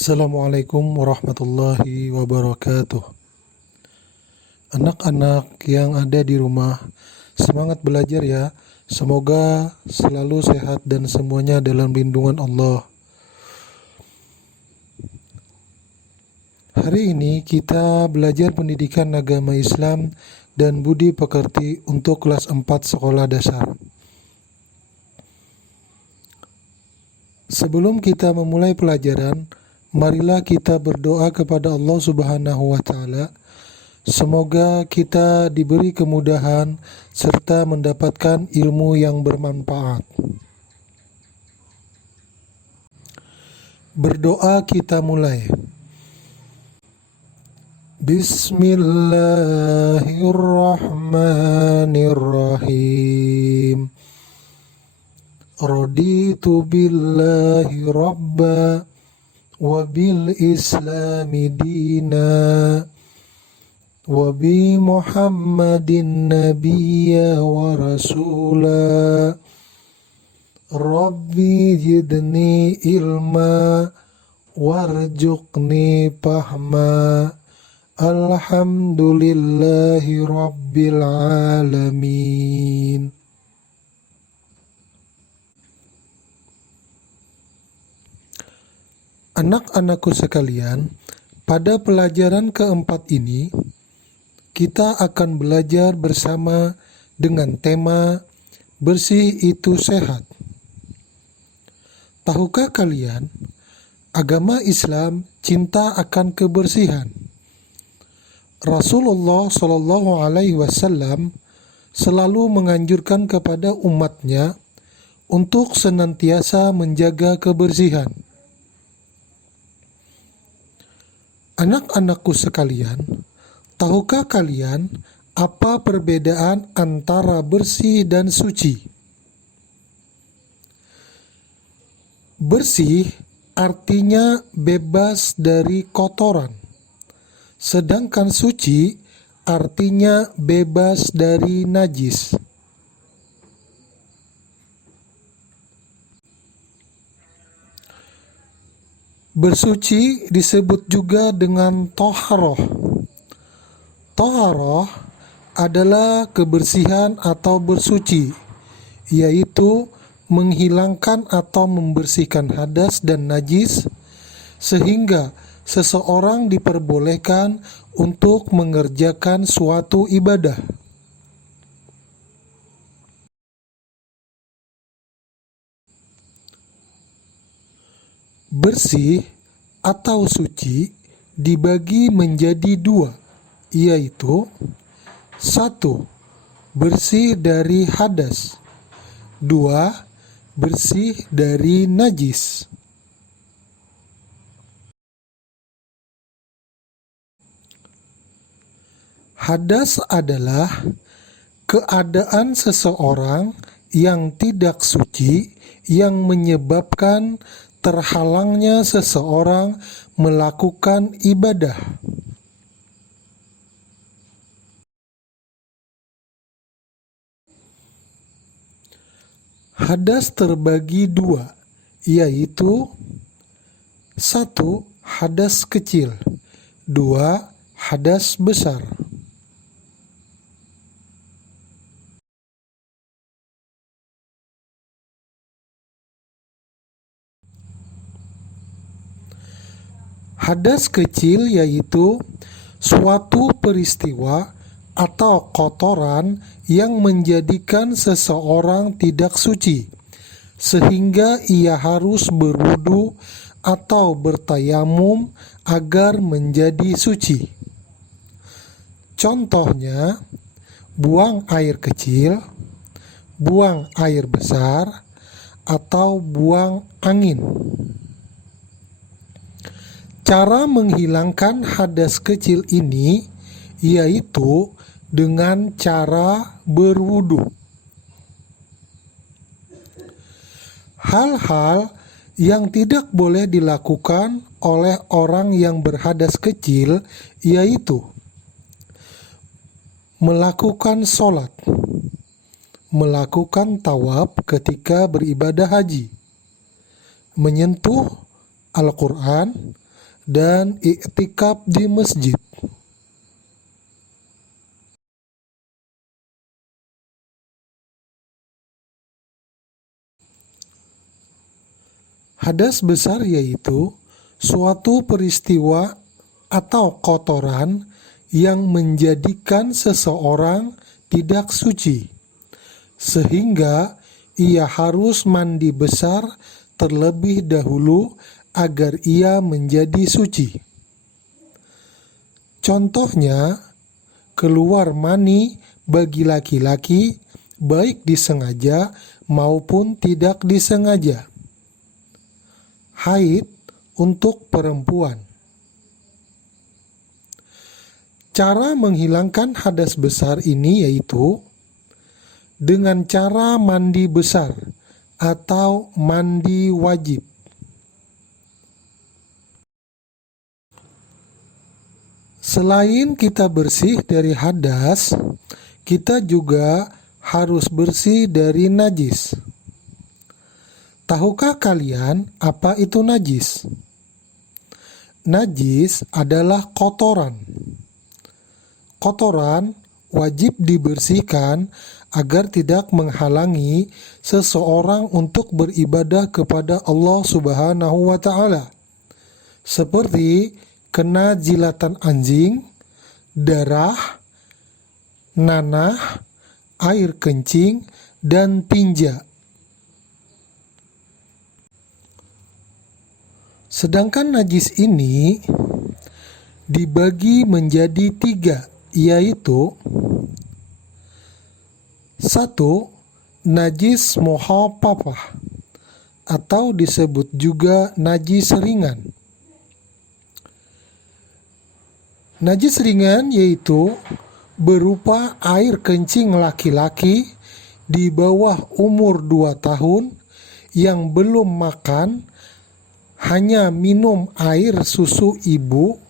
Assalamualaikum warahmatullahi wabarakatuh. Anak-anak yang ada di rumah, semangat belajar ya. Semoga selalu sehat dan semuanya dalam lindungan Allah. Hari ini kita belajar pendidikan agama Islam dan budi pekerti untuk kelas 4 sekolah dasar. Sebelum kita memulai pelajaran, marilah kita berdoa kepada Allah Subhanahu wa Ta'ala. Semoga kita diberi kemudahan serta mendapatkan ilmu yang bermanfaat. Berdoa kita mulai. Bismillahirrahmanirrahim. Raditu billahi rabba wa bil islami dina wa bi muhammadin nabiyya wa rasula. Rabbi zidni ilma warzuqni fahma. Alhamdulillahi rabbil alamin. Anak-anakku sekalian, pada pelajaran keempat ini, kita akan belajar bersama dengan tema bersih itu sehat. Tahukah kalian, agama Islam cinta akan kebersihan. Rasulullah Shallallahu Alaihi Wasallam selalu menganjurkan kepada umatnya untuk senantiasa menjaga kebersihan. Anak-anakku sekalian, tahukah kalian apa perbedaan antara bersih dan suci? Bersih artinya bebas dari kotoran, sedangkan suci artinya bebas dari najis. Bersuci disebut juga dengan toharoh. Toharoh adalah kebersihan atau bersuci, yaitu menghilangkan atau membersihkan hadas dan najis, sehingga seseorang diperbolehkan untuk mengerjakan suatu ibadah. Bersih atau suci dibagi menjadi dua, yaitu 1. Bersih dari hadas. 2. Bersih dari najis. Hadas adalah keadaan seseorang yang tidak suci yang menyebabkan terhalangnya seseorang melakukan ibadah. Hadas terbagi dua, yaitu 1. Hadas kecil. 2. Hadas besar. Hadas kecil yaitu suatu peristiwa atau kotoran yang menjadikan seseorang tidak suci, sehingga ia harus berwudu atau bertayamum agar menjadi suci. Contohnya, buang air kecil, buang air besar, atau buang angin. Cara menghilangkan hadas kecil ini yaitu dengan cara berwudu. Hal-hal yang tidak boleh dilakukan oleh orang yang berhadas kecil yaitu melakukan sholat, melakukan tawaf ketika beribadah haji, menyentuh Al-Quran, dan i'tikaf di masjid. Hadas besar yaitu suatu peristiwa atau kotoran yang menjadikan seseorang tidak suci, sehingga ia harus mandi besar terlebih dahulu agar ia menjadi suci. Contohnya, keluar mani bagi laki-laki baik disengaja maupun tidak disengaja. Haid untuk perempuan. Cara menghilangkan hadas besar ini yaitu dengan cara mandi besar atau mandi wajib. Selain kita bersih dari hadas, kita juga harus bersih dari najis. Tahukah kalian apa itu najis? Najis adalah kotoran. Kotoran wajib dibersihkan agar tidak menghalangi seseorang untuk beribadah kepada Allah Subhanahu wa Ta'ala, seperti kena jilatan anjing, darah, nanah, air kencing, dan tinja. Sedangkan najis ini dibagi menjadi 3, yaitu 1. Najis muhaffafah atau disebut juga najis ringan. Najis ringan yaitu berupa air kencing laki-laki di bawah umur 2 tahun yang belum makan, hanya minum air susu ibu.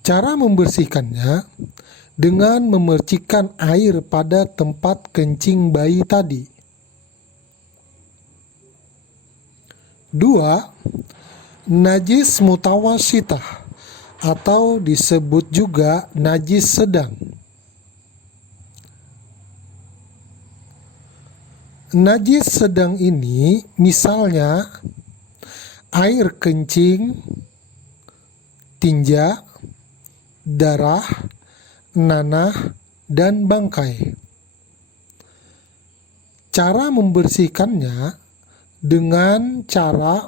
Cara membersihkannya dengan memercikkan air pada tempat kencing bayi tadi. 2. Najis mutawassithah atau disebut juga najis sedang. Najis sedang ini misalnya air kencing, tinja, darah, nanah, dan bangkai. Cara membersihkannya dengan cara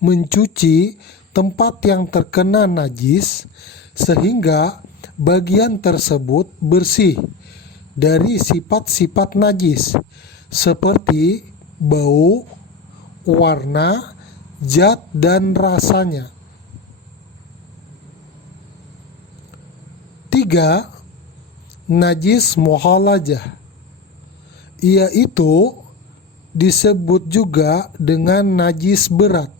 mencuci tempat yang terkena najis sehingga bagian tersebut bersih dari sifat-sifat najis seperti bau, warna, zat, dan rasanya. 3. Najis muhalajah, yaitu disebut juga dengan najis berat.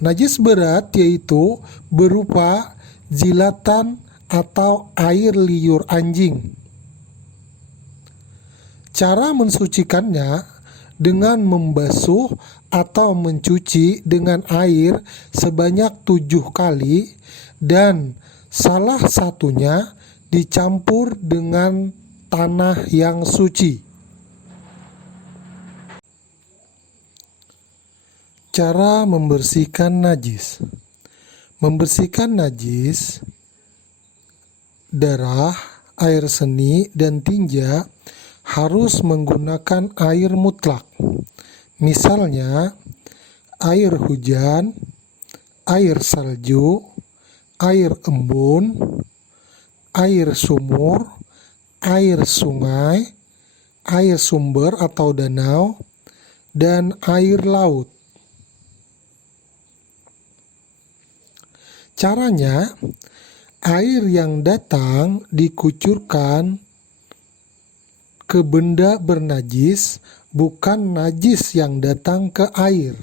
Najis berat yaitu berupa jilatan atau air liur anjing. Cara mensucikannya dengan membasuh atau mencuci dengan air sebanyak 7 kali dan salah satunya dicampur dengan tanah yang suci. Cara membersihkan najis. Membersihkan najis, darah, air seni, dan tinja harus menggunakan air mutlak. Misalnya, air hujan, air salju, air embun, air sumur, air sungai, air sumber atau danau, dan air laut. Caranya, air yang datang dikucurkan ke benda bernajis, bukan najis yang datang ke air.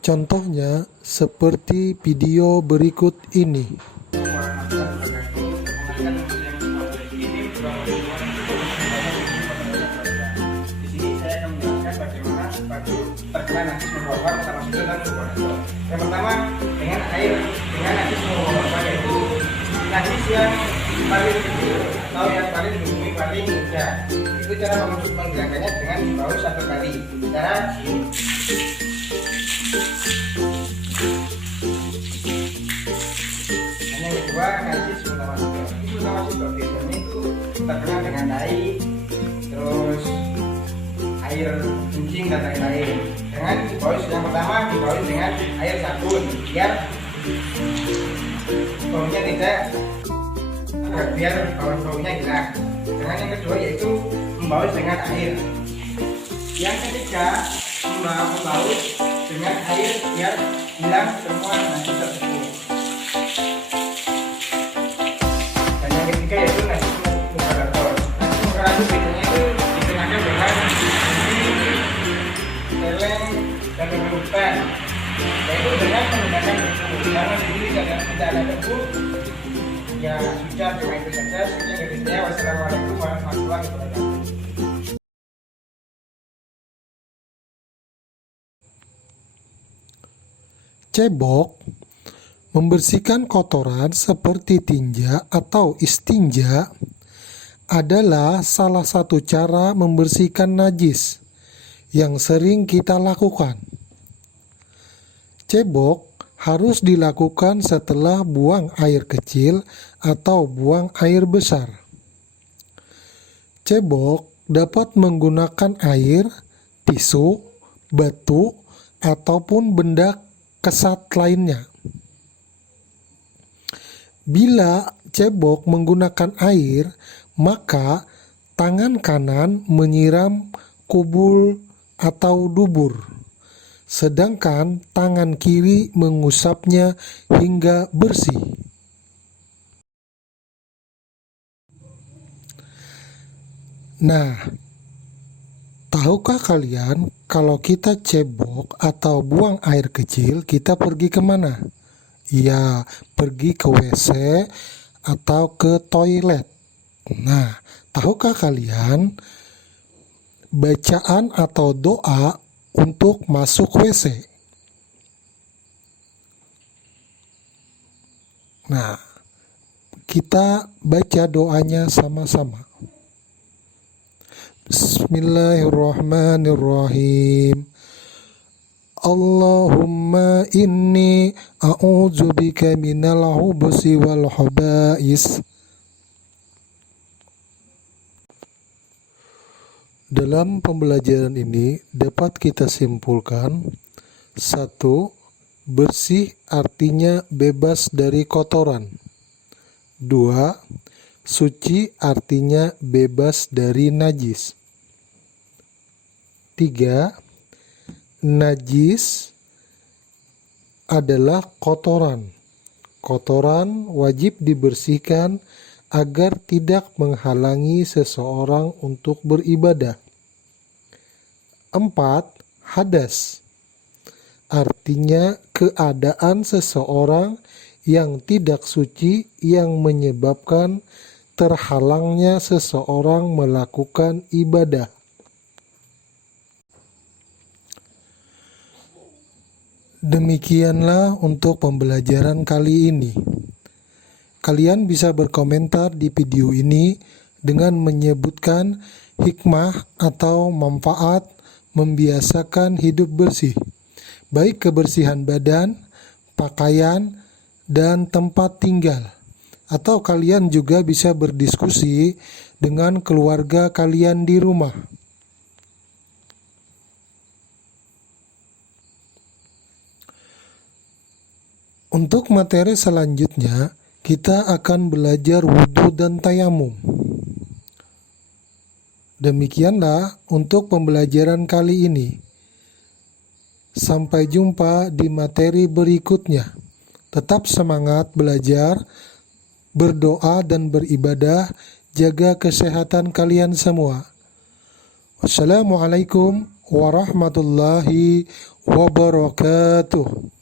Contohnya seperti video berikut ini. itu terkena najis membawa korban termasuk dalam berpuasa. Yang pertama dengan air dengan najis membawa korban, yaitu najis yang paling kecil atau yang paling dihubungi paling mudah. Itu cara menghilangkannya dengan dibaus 1 kali. Cara yang kedua najis mutawassit. Itu mutawassit biasanya itu terkena dengan air, terus air kencing dan lain-lain. Dengan dibaus yang pertama dibaus dengan air sabun biar baunya tidak, biar baunya hilang. Dengan yang kedua yaitu membaus dengan air. Yang ketiga membaus dengan air biar hilang semua najis tersebut. Dan yang ketiga yaitu najis mukhalathah. Najis mukhalathah biasanya itu dikenakan dengan celeng dan kebutuhan, yaitu dengan menggunakan debu. Karena di sini tidak ada debu, ya sudah cuma itu saja. Sekian dari saya. Wassalamualaikum warahmatullahi wabarakatuh. Cebok membersihkan kotoran seperti tinja atau istinja adalah salah satu cara membersihkan najis yang sering kita lakukan. Cebok harus dilakukan setelah buang air kecil atau buang air besar. Cebok dapat menggunakan air, tisu, batu, ataupun benda kesat lainnya. Bila cebok menggunakan air, maka tangan kanan menyiram kubul atau dubur, sedangkan tangan kiri mengusapnya hingga bersih. Nah, tahukah kalian kalau kita cebok atau buang air kecil, kita pergi kemana? Ya, pergi ke WC atau ke toilet. Nah, tahukah kalian bacaan atau doa untuk masuk WC? Nah, kita baca doanya sama-sama. Bismillahirrahmanirrahim. Allahumma inni a'udzubika minal khubuthi wal khaba'is. Dalam pembelajaran ini dapat kita simpulkan: 1. Bersih artinya bebas dari kotoran. 2. Suci artinya bebas dari najis. 3. Najis adalah kotoran. Kotoran wajib dibersihkan agar tidak menghalangi seseorang untuk beribadah. 4. Hadas artinya keadaan seseorang yang tidak suci yang menyebabkan terhalangnya seseorang melakukan ibadah. Demikianlah untuk pembelajaran kali ini. Kalian bisa berkomentar di video ini dengan menyebutkan hikmah atau manfaat membiasakan hidup bersih, baik kebersihan badan, pakaian, dan tempat tinggal. Atau kalian juga bisa berdiskusi dengan keluarga kalian di rumah. Untuk materi selanjutnya, kita akan belajar wudhu dan tayamum. Demikianlah untuk pembelajaran kali ini. Sampai jumpa di materi berikutnya. Tetap semangat belajar, berdoa dan beribadah, jaga kesehatan kalian semua. Wassalamualaikum warahmatullahi wabarakatuh.